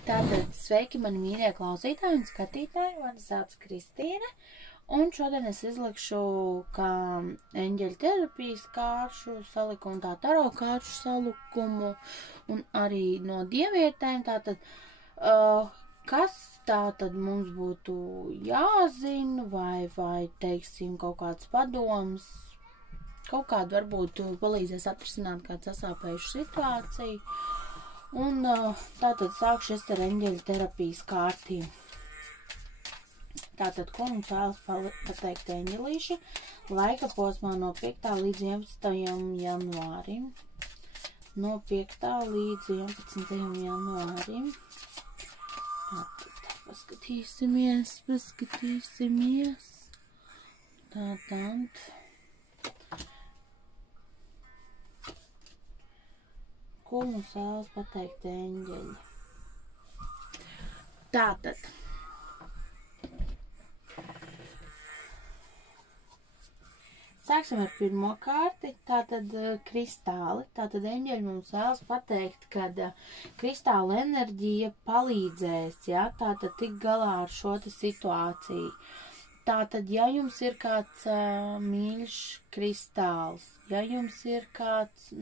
Tātad sveiki mani mīļie klausītāji un skatītāji, mani sauc Kristīne, un šodien es izlikšu kā eņģeļu terapijas kāršu salikumu, tā taro kāršu salikumu un arī no dievietēm. Tātad, kas tātad mums būtu jāzina vai teiksim, kaut kāds padoms, kaut kādu varbūt palīdzēs atrisināt kādu sasāpējušu situāciju. Un tātad sākšu es ar eņģeļu terapijas kārtīm. Tātad, ko mums vēlas pateikt eņģelīši laika posmā no 5. līdz 11. janvārim. No 5. līdz 11. janvārim. Tātad, paskatīsimies. Tātad. Ko mums vēlas pateikt eņģeļi? Tātad. Sāksim ar pirmo kārti. Tātad kristāli. Tātad eņģeļi mums vēlas pateikt, kad kristāla enerģija palīdzēs, ja? Tātad tik galā ar šo situāciju. Tātad, ja jums ir kāds mīļš kristāls, ja jums ir kāds,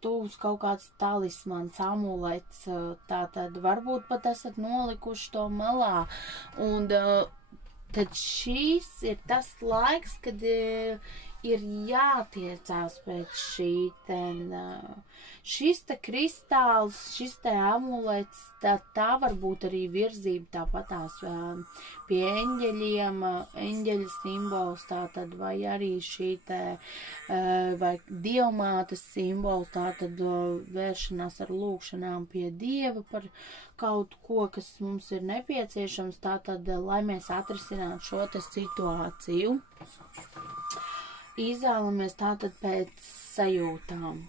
tūs kaut kāds talismans, amulets, tātad varbūt pat esat nolikuši to malā, un tad šīs ir tas laiks, kad ir jātiecās pēc šis te kristāls, šis te amulets, tā var būt arī virzība tāpatās pie eņģeļiem, eņģeļa simbols, tātad, vai arī šī te, vai dievmātes simbols, tātad vēršanās ar lūkšanām pie Dieva par kaut ko, kas mums ir nepieciešams, tātad, lai mēs atrisinātu šo te situāciju. Izvēlamies tātad pēc sajūtām.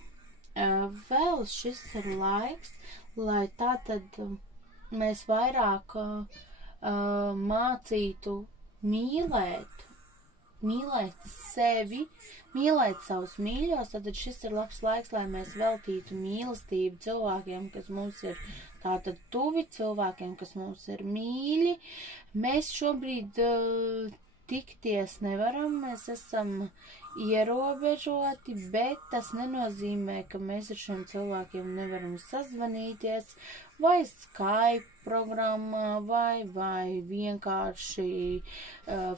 Vēl šis ir laiks, lai tātad mēs vairāk mācītu mīlēt sevi, mīlēt savus mīļos. Tātad šis ir labs laiks, lai mēs veltītu mīlestību cilvēkiem, kas mums ir tātad tuvi, cilvēkiem, kas mums ir mīļi. Mēs šobrīd tikties nevaram, mēs esam ierobežoti, bet tas nenozīmē, ka mēs ar šiem cilvēkiem nevaram sazvanīties vai Skype programmā vai vienkārši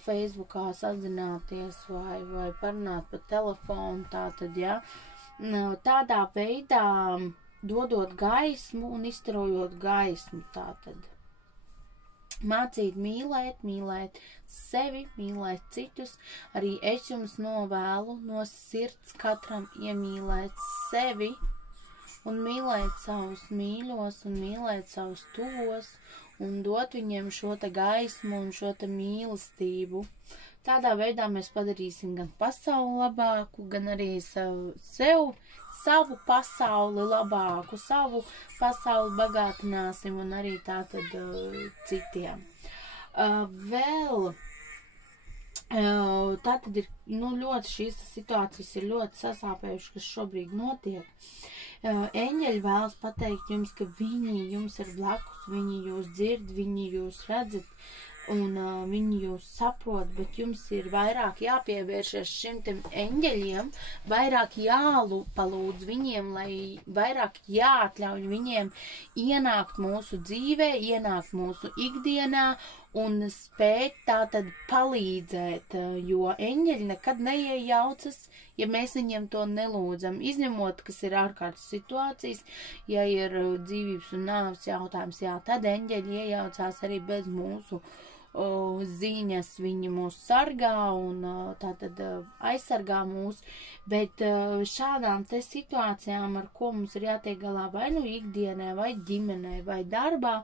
Facebookā sazināties vai parunāt pa telefonu, tātad, ja, tādā veidā dodot gaismu un izstarojot gaismu, tātad. Mācīt mīlēt sevi, mīlēt citus. Arī es jums novēlu no sirds katram iemīlēt sevi un mīlēt savus mīļos un mīlēt savus tuvos un dot viņiem šo te gaismu un šo te mīlestību. Tādā veidā mēs padarīsim gan pasauli labāku, gan arī savu pasauli labāku, savu pasauli bagātināsim un arī tātad citiem. Vēl tātad ir, ļoti šīs situācijas ir ļoti sasāpējušas, kas šobrīd notiek. Eņģeļi vēlas pateikt jums, ka viņi jums ir blakus, viņi jūs dzird, viņi jūs redzat, un viņi jūs saprot, bet jums ir vairāk jāpievēršas šim tiem eņģeļiem, vairāk jāpalūdz viņiem, lai vairāk jāatļauj viņiem ienākt mūsu dzīvē, ienākt mūsu ikdienā un spēt tātad palīdzēt, jo eņģeļi nekad neiejaucas, ja mēs viņiem to nelūdzam, izņemot, kas ir ārkārtas situācijas, ja ir dzīvības un nāves jautājums, jā, tad eņģeļi iejaucās arī bez mūsu ziņas, viņi mūs sargā un tātad aizsargā mūs, bet šādām te situācijām, ar ko mums ir jātiek galā vai nu ikdienē, vai ģimenē, vai darbā,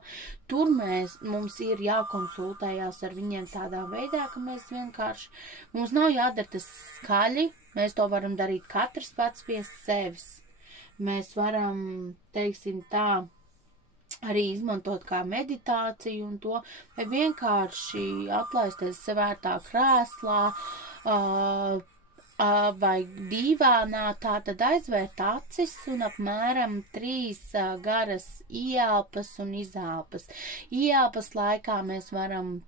tur mums ir jākonsultējās ar viņiem tādā veidā, ka mēs vienkārši, mums nav jādara tas skaļi, mēs to varam darīt katrs pats pie sevis. Mēs varam, teiksim tā, arī izmantot kā meditāciju un to, vai vienkārši atlaisties sevērtā krēslā, vai dīvānā, tātad aizvērt acis un apmēram 3 garas ieelpas un izelpas. Ieelpas laikā mēs varam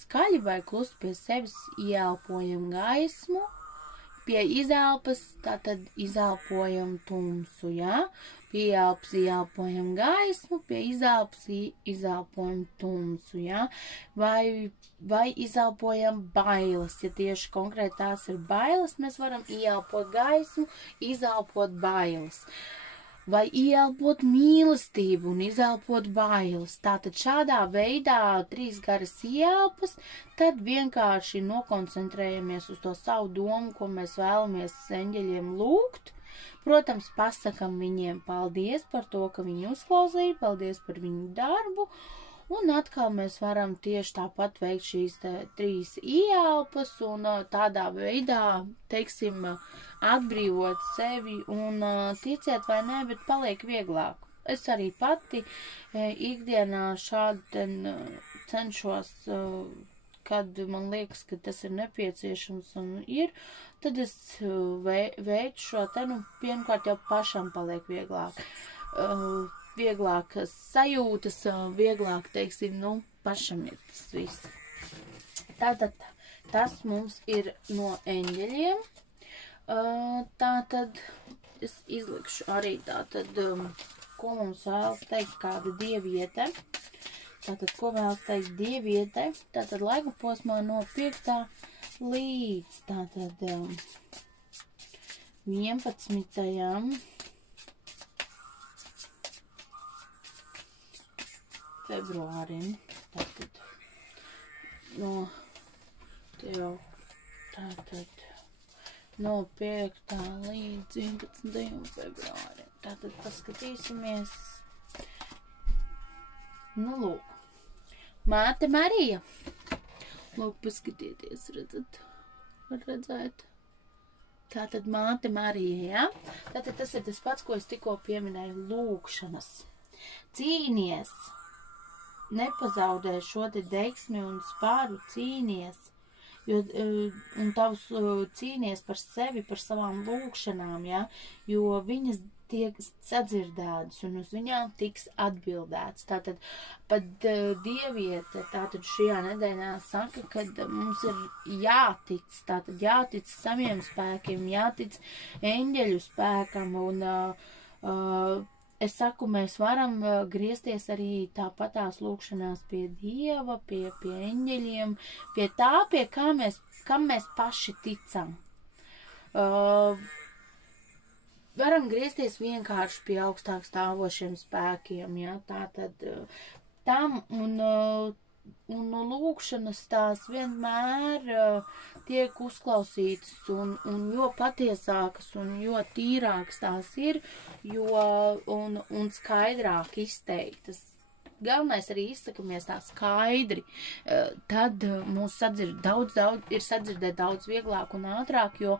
skaļi vai klusi pie sevis ieelpojam gaismu, pie izelpas tātad izelpojam tumsu, ja? Pie ieelpas ieelpojam gaismu, pie izelpas izelpojam tumsu, ja? Vai izelpojam bailes, ja tieši konkrēti tās ir bailes, mēs varam ieelpot gaismu, izelpot bailes. Vai ieelpot mīlestību un izelpot bailes. Tātad šādā veidā 3 garas ieelpas, tad vienkārši nokoncentrējamies uz to savu domu, ko mēs vēlamies eņģeļiem lūgt. Protams, pasakam viņiem paldies par to, ka viņi uzklausīja, paldies par viņu darbu. Un atkal mēs varam tieši tāpat veikt šīs 3 ieelpas un tādā veidā, teiksim, atbrīvot sevi un ticiet vai nē, bet paliek vieglāk. Es arī pati ikdienā šādi cenšos, kad man liekas, ka tas ir nepieciešams un ir, tad es veicu šo pirmkārt jau pašam paliek vieglāk. Vieglākas sajūtas, vieglāk, teiksim, pašam ir tas viss. Tātad tas mums ir no eņģeļiem. Tātad es izlikšu arī tātad, ko mums vēlas teikt kāda dieviete. Tātad, ko vēlas teikt dieviete. Tātad laika posmā no 5. līdz tātad 11. februārim, tātad no 5. līdz 11. februārim. Tātad paskatīsimies. Lūk. Māte Marija. Lūk, paskatieties, redzat? Var redzēt? Tātad māte Marija, ja? Tātad tas ir tas pats, ko es tikko pieminēju, lūkšanas. Cīnies! Nepazaudē šo te deksmi un spāru, cīnies, un tavs cīnies par sevi, par savām lūkšanām, ja, jo viņas tiek sadzirdētas un uz viņām tiks atbildēts. Tātad pat dieviete, tātad šajā nedēļā saka, ka mums ir jātic, tātad jātic saviem spēkiem, jātic eņģeļu spēkam un es saku, mēs varam griezties arī tāpatās lūkšanās pie Dieva, pie eņģeļiem, pie tā, kam mēs paši ticam. Varam griezties vienkārši pie augstāk stāvošiem spēkiem, ja, tātad tam un lūkšanas tās vienmēr tiek uzklausītas un jo patiesākas un jo tīrākas tās ir, un skaidrāk izteiktas. Galvenais arī izsakamies tā skaidri, tad mūs ir sadzirdēt daudz vieglāk un ātrāk, jo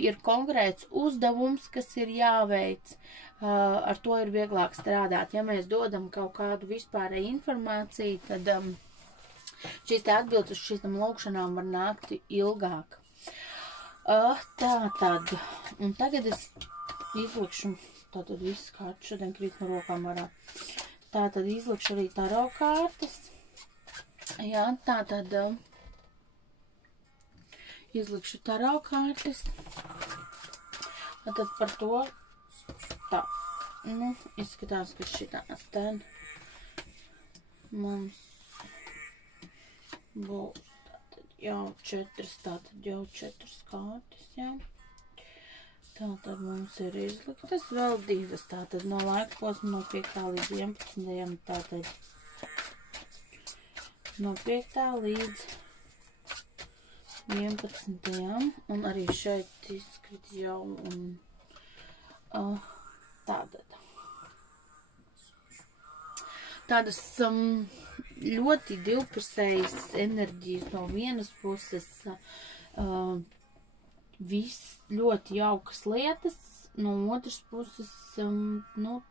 ir konkrēts uzdevums, kas ir jāveic, ar to ir vieglāk strādāt. Ja mēs dodam kaut kādu vispārēju informāciju, tad šīs te atbildes uz šīs lūkšanām var nākt ilgāk. Tātad, un tagad es izlikšu, tātad viss kārtas šodien krīt no rokām varā. Tātad izlikšu arī taro kārtas. Jā, tātad izlikšu taro kārtas. Tātad par to tā. Izskatās, ka šitās tad mums būs tātad jau 4 kārtas, jā. Tātad mums ir izliktas vēl 2, tātad no laika posma no 5. līdz 11. tātad no 5. līdz 11. un arī šeit izskrit jau un tādas ļoti divpusējas enerģijas no vienas puses, viss ļoti jaukas lietas, no otras puses,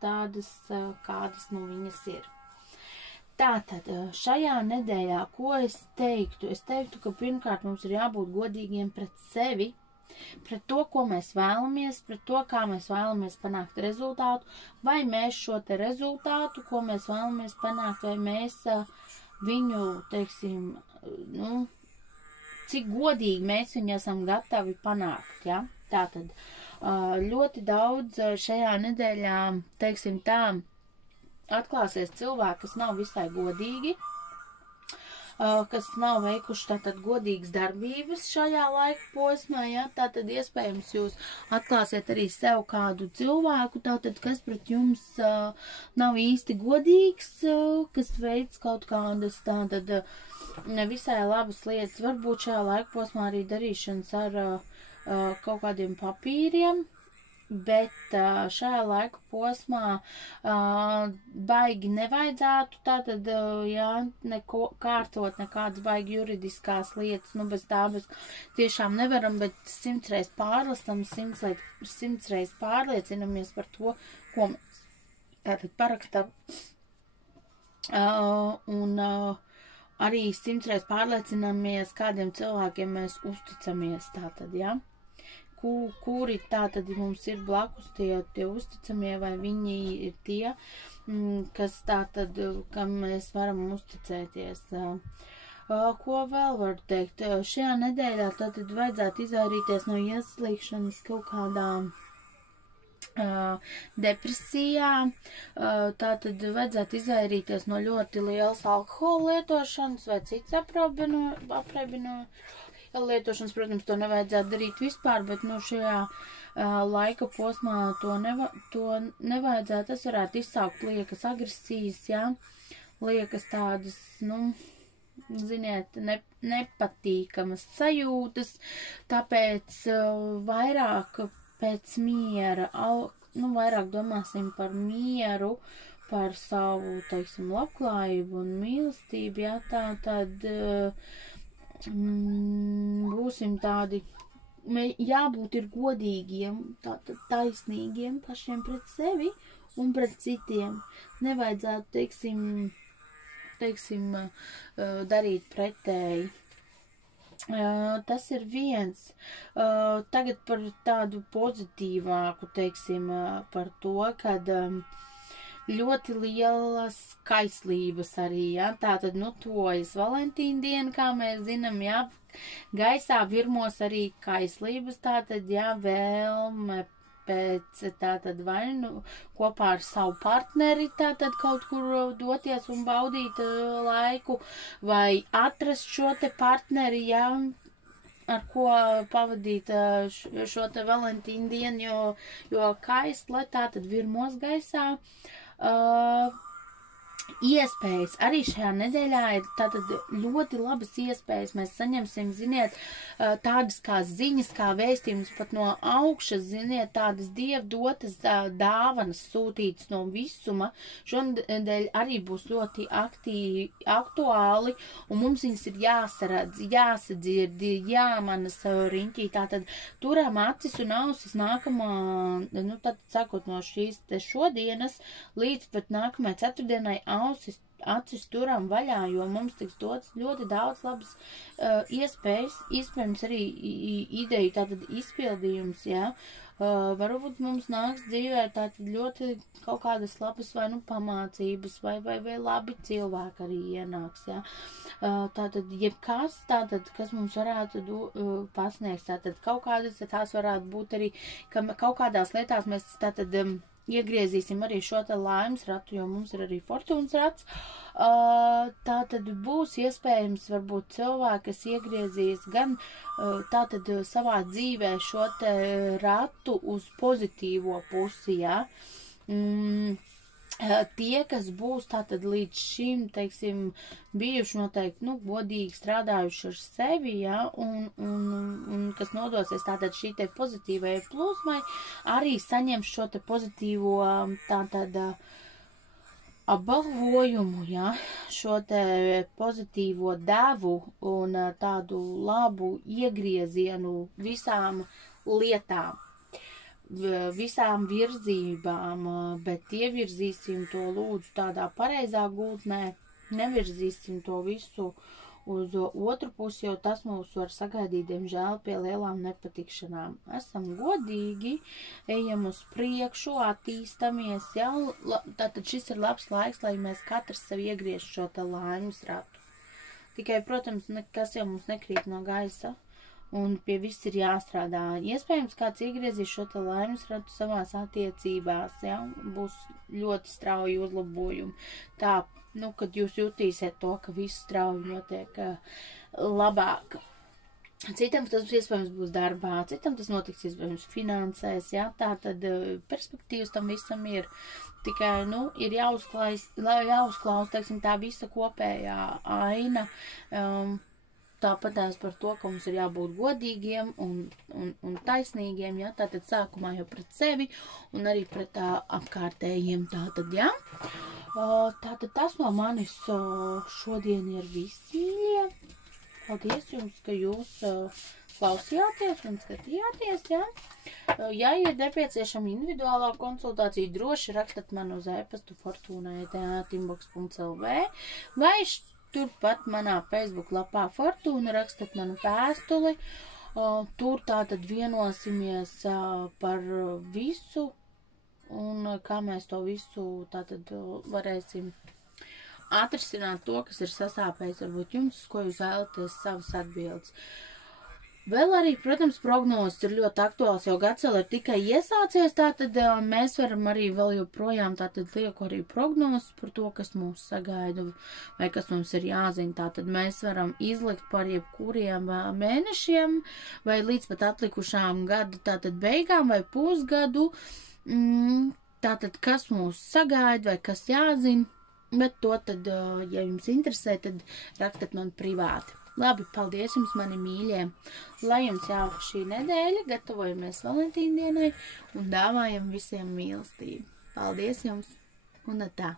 tādas, kādas no viņas ir. Tātad, šajā nedēļā, ko es teiktu? Es teiktu, ka pirmkārt mums ir jābūt godīgiem pret sevi, pret to, ko mēs vēlamies, pret to, kā mēs vēlamies panākt rezultātu, vai mēs šo te rezultātu, ko mēs vēlamies panākt, vai mēs viņu, teiksim, nu, cik godīgi mēs viņu esam gatavi panākt, ja? Tātad ļoti daudz šajā nedēļā, teiksim tā, atklāsies cilvēki, kas nav visai godīgi, kas nav veikuši tātad godīgas darbības šajā laika posmā, ja, tātad iespējams jūs atklāsiet arī sev kādu cilvēku, tātad, kas pret jums nav īsti godīgs, kas veids kaut kādas tātad nevisai labas lietas, varbūt šajā laika posmā arī darīšanas ar kaut kādiem papīriem, bet šajā laika posmā baigi nevajadzētu tātad, jā, kārtot nekādas baigi juridiskās lietas, nu bez tā, bez tiešām nevaram, bet 100 reiz pārlastam, 100 reiz pārliecinamies par to, ko mēs tātad parakstam, un arī 100 reiz pārliecinamies, kādiem cilvēkiem mēs uzticamies tātad, jā. Kuri tātad mums ir blakus tie uzticamie, vai viņi ir tie, kas tātad, kam mēs varam uzticēties. Ko vēl varu teikt? Šajā nedēļā tātad vajadzētu izvairīties no ieslīgšanas kaut kādā depresijā, tātad vajadzētu izvairīties no ļoti lielas alkohola lietošanas vai cits apreibino lietošanas, protams, to nevajadzētu darīt vispār, bet nu šajā laika posmā to nevajadzētu, tas varētu izsaukt liekas agresijas, jā, liekas tādas, nu, ziniet, nepatīkamas sajūtas, tāpēc vairāk pēc miera, nu, vairāk domāsim par mieru, par savu, teiksim, labklājību un mīlestību, jā, tad būsim tādi, jābūt ir godīgiem, tātad taisnīgiem pašiem pret sevi un pret citiem. Nevajadzētu, teiksim, darīt pretēji. Tas ir viens. Tagad par tādu pozitīvāku, teiksim, par to, kad ļoti lielas kaislības arī, ja, tātad, nu, tojas Valentīna diena, kā mēs zinām, ja, gaisā virmos arī kaislības, tātad, ja, vēlme pēc, tātad, vai, nu, kopā ar savu partneri, tātad, kaut kur doties un baudīt laiku, vai atrast šo te partneri, ja, ar ko pavadīt šo te Valentīna dienu, jo kaisla, tātad, virmos gaisā, iespējas arī šajā nedēļā ir tātad ļoti labas iespējas. Mēs saņemsim, ziniet, tādas kā ziņas, kā vēstījums pat no augšas, ziniet, tādas dievdotas dāvanas sūtītas no visuma. Šonedēļ arī būs ļoti aktuāli, un mums viņas ir jāsaredz, jāsadzird, jāmanas riņķī. Tātad turam acis un ausis nākamā, nu, tad sakot no šīs te šodienas līdz pat nākamajai ceturtdienai acis turam vaļā, jo mums tiks dots ļoti daudz labas iespējas, iespējams arī ideju, tātad izpildījums, jā. Varbūt mums nāks dzīvē tātad ļoti kaut kādas labas vai nu pamācības, vai labi cilvēki arī ienāks, jā. Tātad jebkas, tātad, kas mums varētu pasniegt, tātad kaut kādas, tās varētu būt arī, ka kaut kādās lietās mēs tātad iegriezīsim arī šo te laimes ratu, jo mums ir arī fortūnas rats. Tātad būs iespējams varbūt cilvēki, kas iegriezīs gan tātad savā dzīvē šo te ratu uz pozitīvo pusi, jā. Tie, kas būs tātad līdz šim, teiksim, bijuši noteikti, nu, godīgi strādājuši ar sevi, ja, un kas nodosies tātad šī te pozitīvai plūsmai, arī saņem šo te pozitīvo tātad apbalvojumu, ja, šo te pozitīvo devu un tādu labu iegriezienu visām lietām. Visām virzībām, bet ievirzīsim to lūdzu tādā pareizā gultnē, nevirzīsim to visu Uz otru pusi jau tas mūs var sagaidīt, diemžēl, pie lielām nepatikšanām. Esam godīgi, ejam uz priekšu, attīstamies, jau, tātad šis ir labs laiks, lai mēs katrs sev iegriež šo te laimes ratu. Tikai, protams, nekas jau mums nekrīt no gaisa, un pie viss ir jāstrādā. Iespējams, kāds iegriezīs šo te laimes ratu savās attiecībās, ja? Būs ļoti strauji uzlabojumi. Tā, kad jūs jutīsiet to, ka viss strauji notiek labāk. Citam tas iespējams būs darbā, citam tas notiks iespējams finansēs, ja? Tā tad perspektīvas tam visam ir. Tikai, ir jāuzklaus, teiksim, tā visa kopējā aina. Tāpatās par to, ka mums ir jābūt godīgiem un taisnīgiem, ja? Tātad sākumā jau pret sevi un arī pret apkārtējiem, tātad, ja? Tātad tas no manis šodien ir viss, mīļie. Paldies jums, ka jūs klausījāties un skatījāties, ja? Ja ir nepieciešama individuālā konsultācija, droši rakstat man uz e-pastu fortuna@inbox.lv vai turpat manā Facebook lapā Fortuna rakstat manu vēstuli. Tur tātad vienosimies par visu un kā mēs to visu tātad varēsim atrisināt to, kas ir sasāpējis varbūt jums, uz ko jūs vēlaties savas atbildes. Vēl arī, protams, prognozes ir ļoti aktuāls, jo gads vēl ir tikai iesācies, tātad mēs varam arī vēl joprojām tātad lieku arī prognozes par to, kas mūs sagaida vai kas mums ir jāzina. Tātad mēs varam izlikt par jebkuriem mēnešiem vai līdz pat atlikušām gada tātad beigām vai pusgadu. Tātad, kas mūs sagaida vai kas jāzina, bet to tad, ja jums interesē, tad rakstat man privāti. Labi, paldies jums, mani mīļie. Lai jums jauka šī nedēļa, gatavojamies Valentīna dienai un dāvājam visiem mīlestību. Paldies jums un tā.